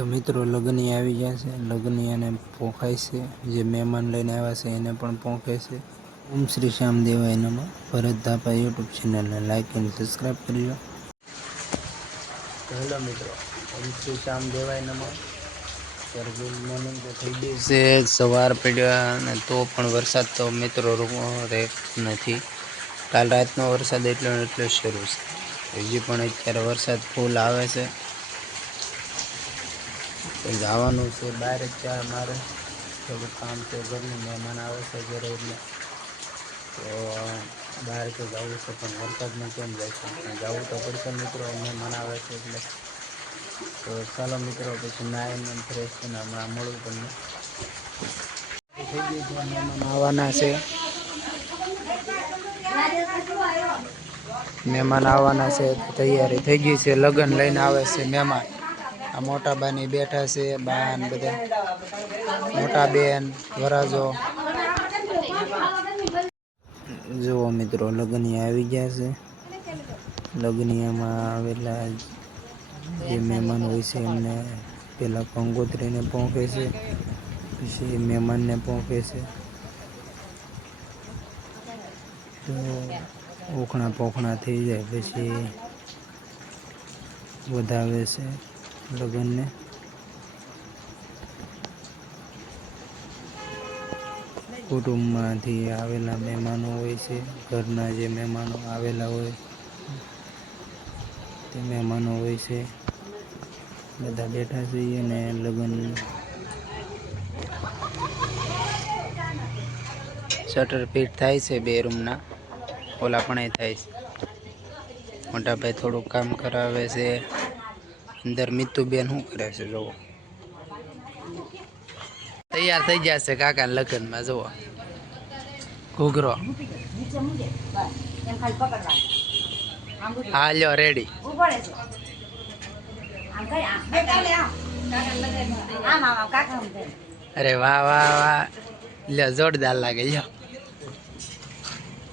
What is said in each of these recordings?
તો મિત્રો લગની આવી ગયા છે, લગની એને પોખાય છે, જે મહેમાન લઈને આવ્યા છે એને પણ પોંખે છે. ઓમ શ્રી શ્યામ દેવાય નમઃ. ભરત ધાપા યુટ્યુબ ચેનલને લાઈક અને સબસ્ક્રાઈબ કરજો. હેલો મિત્રો, ઓમ શ્રી શ્યામ દેવાય નમઃ. ત્યારે ગુડ મોર્નિંગ તો થઈ ગઈ છે, સવાર પડ્યા અને તો પણ વરસાદ તો મિત્રો રહે નથી. કાલ રાતનો વરસાદ એટલો શરૂ છે, હજી પણ અત્યારે વરસાદ ફૂલ આવે છે. તો જવાનું છે બહાર અત્યારે મારે થોડું કામ છે, ઘરનું મહેમાન આવે છે ઘરે એટલે તો બહાર તો જવું છે, પણ વરસાદમાં કેમ જઈશું, જવું તો પડશે મિત્રો, મહેમાન આવે છે એટલે. તો ચાલો મિત્રો પછી નાઈને ફ્રેશ થઈને હમણાં મળું તમને. મહેમાન આવવાના છે, મહેમાન આવવાના છે, તૈયારી થઈ ગઈ છે, લગ્ન લઈને આવે છે મહેમાન. આ મોટા બાની બેઠા છે, બાન બધા મોટા બેન વરાજો. જુઓ મિત્રો લગનિયા આવી ગયા છે. લગનિયામાં આવેલા જે મહેમાન હોય છે એમને પેલા કંકોત્રીને પોંખે છે, પછી મહેમાનને પોંખે છે. તો ઓખણા પોખણા થઈ જાય પછી વધાવે છે લગ્નને. કુટુંબમાંથી આવેલા મહેમાનો હોય છે, ઘરના જે મહેમાનો આવેલા હોય તે મહેમાનો હોય છે, બધા બેઠા છીએ અને લગ્ન શટર ફીટ થાય છે, બે રૂમના ઓલા પણ થાય છે. મોટા ભાઈ થોડુંક કામ કરાવે છે, અંદર મિતુબેન શું કરે છે જોવો. તૈયાર થઈ જશે કાકા લગ્નમાં જુઓ ઘૂઘરો. હા લ્યો રેડી. અરે વાહ વાહ વાહ, લ્યો જોરદાર લાગે લ્યો.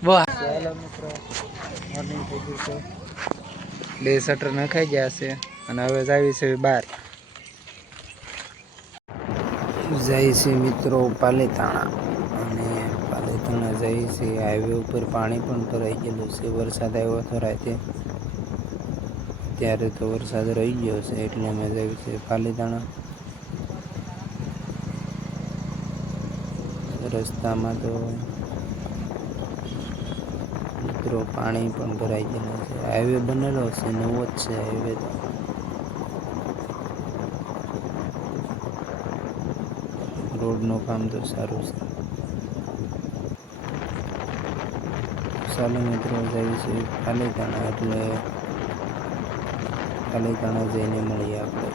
ચાલો મિત્રો મોર્નિંગ થઈ ગયું છે, બે શટર નખાઈ ગયા છે અને હવે જાવી છે બહાર. જાય છે મિત્રો પાલીતાણા, અને પાલીતાણા જાય છે. હાઈવે ઉપર પાણી પણ ભરાઈ ગયેલું છે, વરસાદ આવ્યો હતો રાતે, ત્યારે તો વરસાદ રહી ગયો છે એટલે અમે જઈએ છીએ પાલીતાણા. રસ્તામાં તો મિત્રો પાણી પણ ભરાઈ ગયેલું છે. હાઈવે બનેલો છે, નવો જ છે હાઈવે તો. રોડનું કામ તો સારું છે. ચાલો મિત્રો જઈએ છીએ પાલીતાણા, એટલે પાલીતાણા જઈને મળીએ આપણે.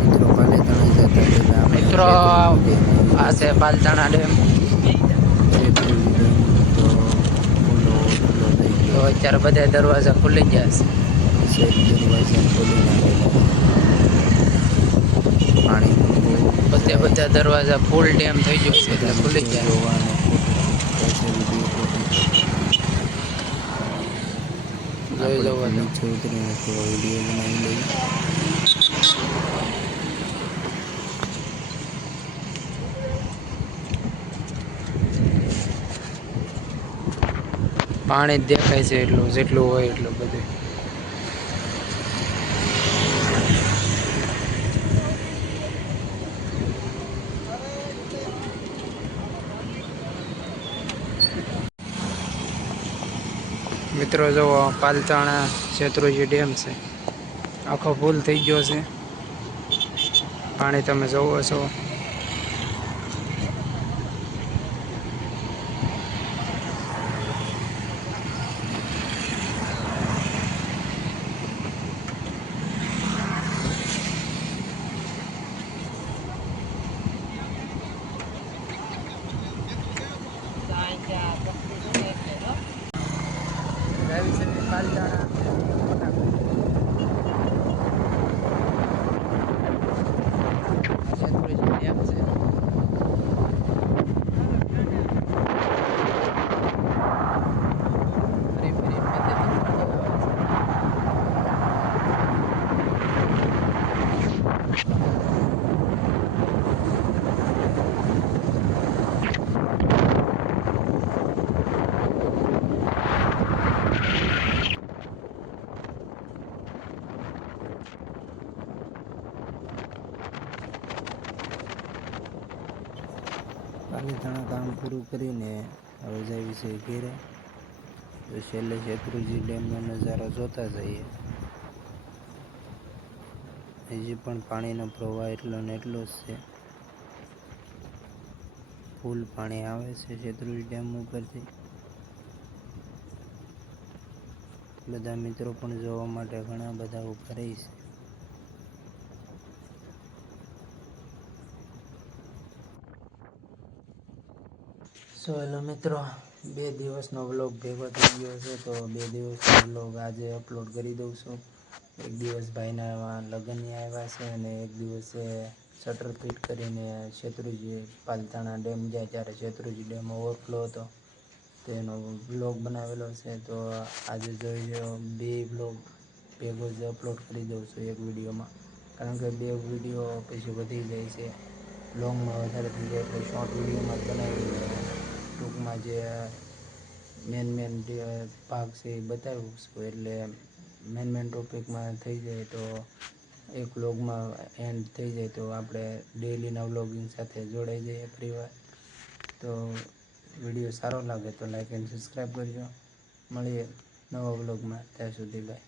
મિત્રો પાલીતાણા જતા પહેલા મિત્રો આ છે પાલીતાણા ડેમ. તો અત્યારે બધા દરવાજા ખુલી ગયા છે, દરવાજા ખોલી નાખેલા પાણી બધા દરવાજા ફૂલ ડેમ થઈ ગયો છે એટલે ખુલી ગયા. જોઈ જવો નીચે ઉતરીને થોડો વિડીયો બનાવી લઈએ. પાણી જ દેખાય છે એટલું, જેટલું હોય એટલું બધું. મિત્રો જુઓ પાલીતાણા શેત્રુંજી ડેમ છે, આખો ફૂલ થઈ ગયો છે. પાણી તમે જોવો છો. પાલીતાણા કામ પૂરું કરીને હવે જઈએ છે ઘેરે. તો છેલ્લે શેત્રુંજી ડેમનો નજારો જોતા જઈએ. હજી પણ પાણીનો પ્રવાહ એટલો ને એટલો જ છે. ફૂલ પાણી આવે છે શેત્રુંજી ડેમ ઉપરથી. બધા મિત્રો પણ જોવા માટે ઘણા બધા ઊભા રહે છે. સો હેલો મિત્રો, 2 દિવસનો વ્લોગ ભેગો થઈ ગયો છે. તો 2 દિવસનો વ્લોગ આજે અપલોડ કરી દઉં છું. એક દિવસ ભાઈના લગ્નની આવ્યા છે અને એક દિવસે શટર ફિટ કરીને શેત્રુંજી પાલીતાણા ડેમ જાય ત્યારે શેત્રુંજી ડેમ ઓવરફ્લો હતો તેનો વ્લોગ બનાવેલો છે. તો આજે જોઈ લો 2 વ્લોગ ભેગો જ અપલોડ કરી દઉં છું એક વિડીયોમાં, કારણ કે 2 વિડીયો પછી વધી જાય છે. લોંગમાં વધારે થઈ જાય એટલે શોર્ટ વિડીયોમાં જ બનાવીને ટૂંકમાં જે મેન ભાગ છે એ બતાવું છું. એટલે મેન ટોપિકમાં થઈ જાય તો એક વ્લોગમાં એન્ડ થઈ જાય તો આપણે ડેઈલીના વ્લોગિંગ સાથે જોડાઈ જઈએ ફરીવાર. તો વિડીયો સારો લાગે તો લાઈક એન્ડ સબસ્ક્રાઈબ કરજો. મળીએ નવા વ્લોગમાં, ત્યાં સુધી બાય.